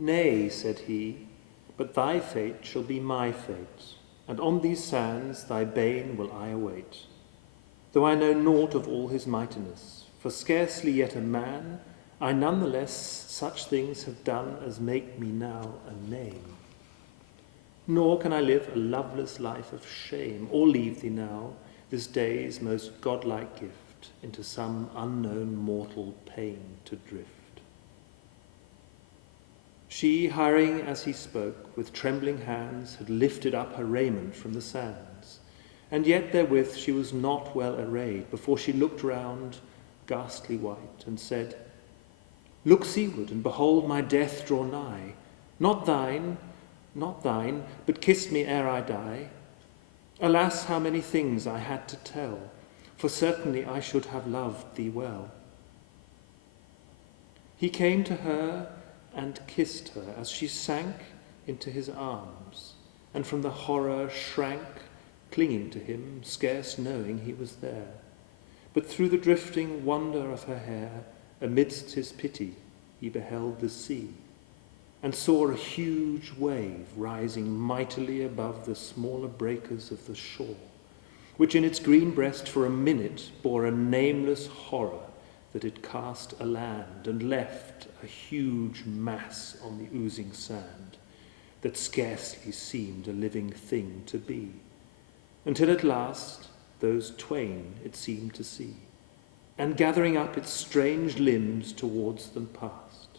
Nay, said he, but thy fate shall be my fate, and on these sands thy bane will I await. Though I know naught of all his mightiness, for scarcely yet a man, I none the less such things have done as make me now a name. Nor can I live a loveless life of shame, or leave thee now, this day's most godlike gift, into some unknown mortal pain to drift. She, hurrying as he spoke, with trembling hands, had lifted up her raiment from the sands, and yet therewith she was not well arrayed, before she looked round, ghastly white, and said, Look seaward, and behold my death draw nigh. Not thine, but kiss me ere I die. Alas, how many things I had to tell, for certainly I should have loved thee well. He came to her and kissed her as she sank into his arms, and from the horror shrank, clinging to him, scarce knowing he was there. But through the drifting wonder of her hair, amidst his pity, he beheld the sea, and saw a huge wave rising mightily above the smaller breakers of the shore, which in its green breast for a minute bore a nameless horror that it cast aland and left a huge mass on the oozing sand that scarcely seemed a living thing to be, until at last those twain it seemed to see, and gathering up its strange limbs towards them passed.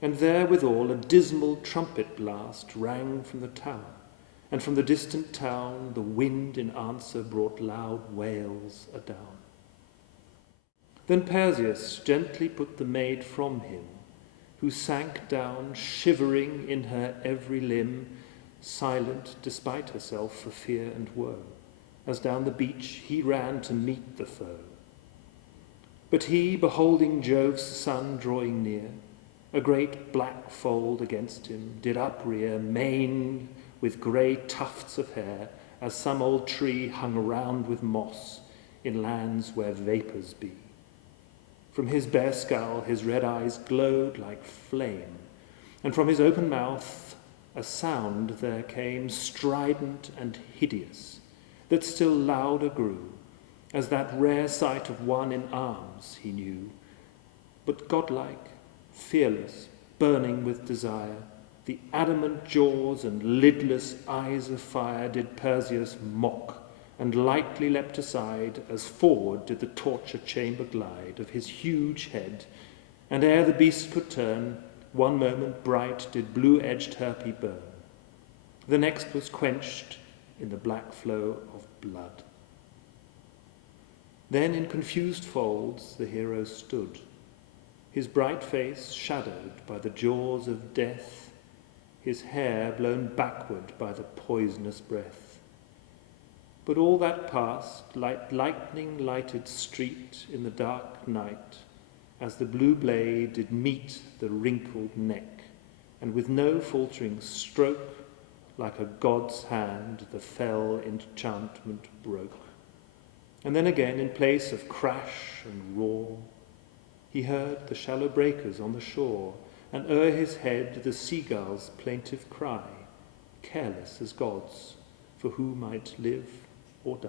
And therewithal a dismal trumpet blast rang from the tower, and from the distant town the wind in answer brought loud wails adown. Then Perseus gently put the maid from him, who sank down shivering in her every limb, silent despite herself for fear and woe, as down the beach he ran to meet the foe. But he, beholding Jove's son drawing near, a great black fold against him did uprear, maned with grey tufts of hair, as some old tree hung round with moss in lands where vapours be. From his bare skull his red eyes glowed like flame, and from his open mouth a sound there came, strident and hideous, that still louder grew, as that rare sight of one in arms he knew, but godlike, fearless, burning with desire, the adamant jaws and lidless eyes of fire did Perseus mock, and lightly leapt aside, as forward did the torture chamber glide of his huge head, and ere the beast could turn, one moment bright did blue-edged Herpy burn. The next was quenched in the black flow of blood. Then in confused folds the hero stood, his bright face shadowed by the jaws of death, his hair blown backward by the poisonous breath. But all that passed like lightning-lighted street in the dark night, as the blue blade did meet the wrinkled neck, and with no faltering stroke, like a god's hand, the fell enchantment broke. And then again, in place of crash and roar, he heard the shallow breakers on the shore, and o'er his head the seagull's plaintive cry, careless as gods, for who might live or die.